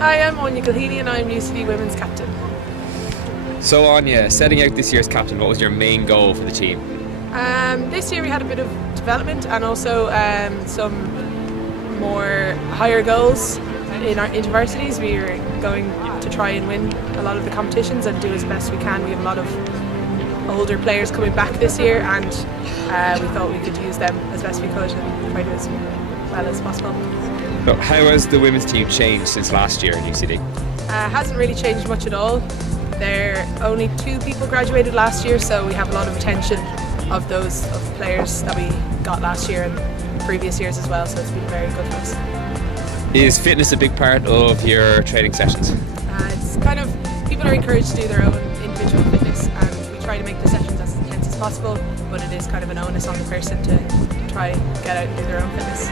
Hi, I'm Aine Gilheany and I'm UCD Women's Captain. So Anya, setting out this year's captain, what was your main goal for the team? This year we had a bit of development and also some more higher goals in our intervarsities. We were going to try and win a lot of the competitions and do as best we can. We have a lot of older players coming back this year and we thought we could use them as best we could and try to do as well as possible. So how has the women's team changed since last year in UCD? Hasn't really changed much at all. There only 2 people graduated last year, so we have a lot of retention of the players that we got last year and previous years as well, so it's been very good for us. Is fitness a big part of your training sessions? It's kind of, people are encouraged to do their own individual fitness and we try to make the sessions as intense as possible, but it is kind of an onus on the person to try and get out and do their own fitness.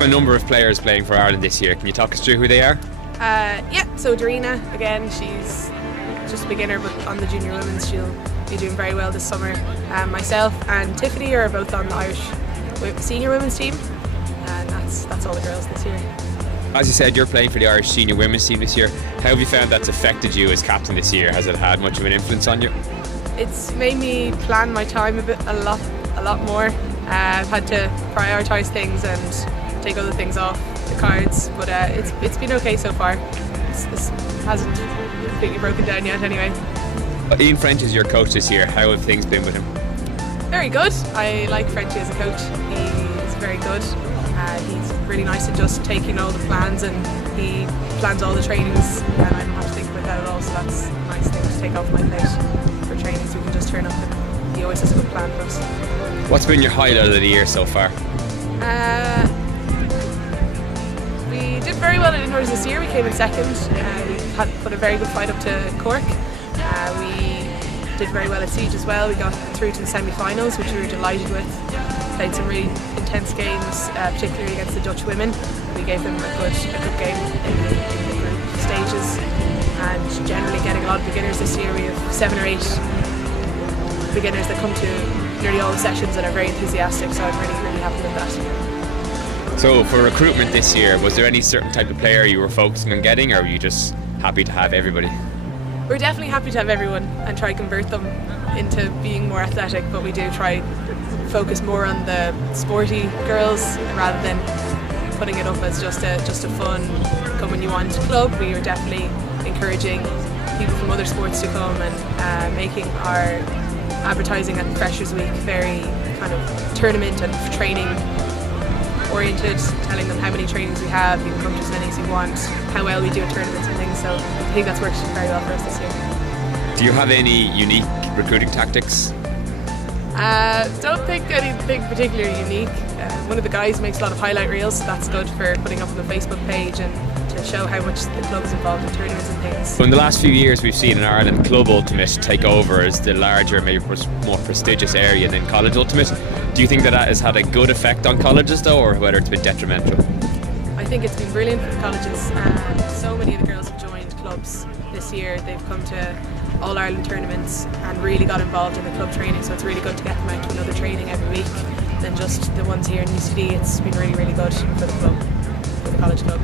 A number of players playing for Ireland this year. Can you talk us through who they are? So Darina, again, she's just a beginner, but on the junior women's she'll be doing very well this summer. Myself and Tiffany are both on the Irish senior women's team, and that's all the girls this year. As you said, you're playing for the Irish senior women's team this year. How have you found that's affected you as captain this year? Has it had much of an influence on you? It's made me plan my time a lot more. I've had to prioritise things and take other things off the cards, but it's been okay so far. This hasn't completely broken down yet anyway. Ian French is your coach this year. How have things been with him? Very good. I like Frenchy as a coach. He's very good. He's really nice at just taking all the plans and he plans all the trainings and I don't have to think about that at all, so that's a nice thing to take off my plate for trainings. We can just turn up and he always has a good plan for us. What's been your highlight of the year so far? We did very well at indoors this year. We came in second. We had put a very good fight up to Cork. We did very well at Siege as well. We got through to the semi-finals, which we were delighted with. Played some really intense games, particularly against the Dutch women. We gave them a good game in the group stages, and generally getting a lot of beginners this year. We have 7 or 8 beginners that come to nearly all the sessions and are very enthusiastic, so I'm really happy with that. So for recruitment this year, was there any certain type of player you were focusing on getting, or were you just happy to have everybody? We're definitely happy to have everyone and try to convert them into being more athletic, but we do try focus more on the sporty girls rather than putting it up as just a fun come when you want club. We are definitely encouraging people from other sports to come and making our advertising at Freshers Week very kind of tournament and training oriented, telling them how many trainings we have, you can come to as many as you want, how well we do at tournaments and things, so I think that's worked very well for us this year. Do you have any unique recruiting tactics? Don't think anything particularly unique. One of the guys makes a lot of highlight reels, so that's good for putting up on the Facebook page and to show how much the club is involved in tournaments and things. So in the last few years we've seen in Ireland Club Ultimate take over as the larger, maybe more prestigious area than College Ultimate. Do you think that has had a good effect on colleges though, or whether it's been detrimental? I think it's been brilliant for the colleges. So many of the girls have joined clubs this year. They've come to All Ireland tournaments and really got involved in the club training, so it's really good to get them out to another training every week than just the ones here in UCD. It's been really good for the club, for the college club.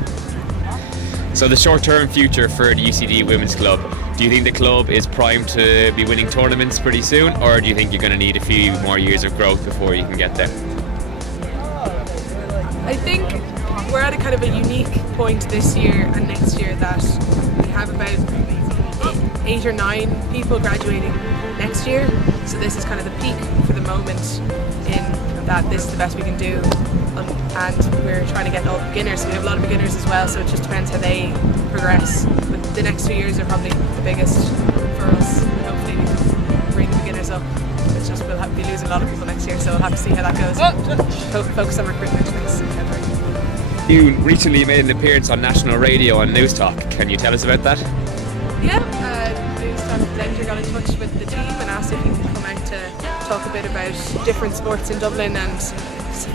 So the short-term future for the UCD Women's Club, do you think the club is primed to be winning tournaments pretty soon, or do you think you're going to need a few more years of growth before you can get there? I think we're at a kind of a unique point this year and next year that we have about 8 or 9 people graduating next year, so this is kind of the peak for the moment in that this is the best we can do, and we're trying to get all the beginners, so we have a lot of beginners as well, so it just depends how they progress. But the next 2 years are probably the biggest for us, and hopefully we can bring the beginners up. It's just we'll be losing a lot of people next year, so we'll have to see how that goes. Focus on recruitment next February. You recently made an appearance on national radio on News Talk. Can you tell us about that? Yeah, News Talk Blender got in touch with the team and asked if he could come out to talk a bit about different sports in Dublin and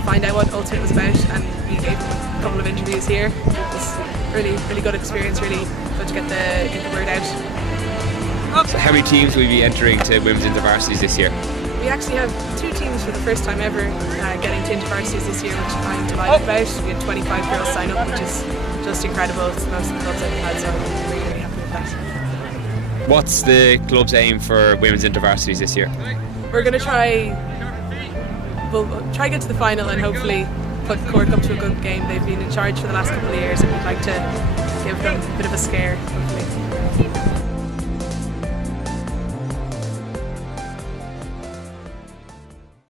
find out what Ultimate was about, and we gave him a couple of interviews here. It was really good experience, really good to get the word out. So how many teams will you be entering to women's intervarsities this year? We actually have 2 teams for the first time ever getting to intervarsities this year, which I'm delighted about. We had 25 girls sign up, which is just incredible. It's the most of the clubs I've had, so I'm really, really happy with that. What's the club's aim for women's intervarsities this year? We're going to we'll try get to the final and hopefully put Cork up to a good game. They've been in charge for the last couple of years and we'd like to give them a bit of a scare, hopefully.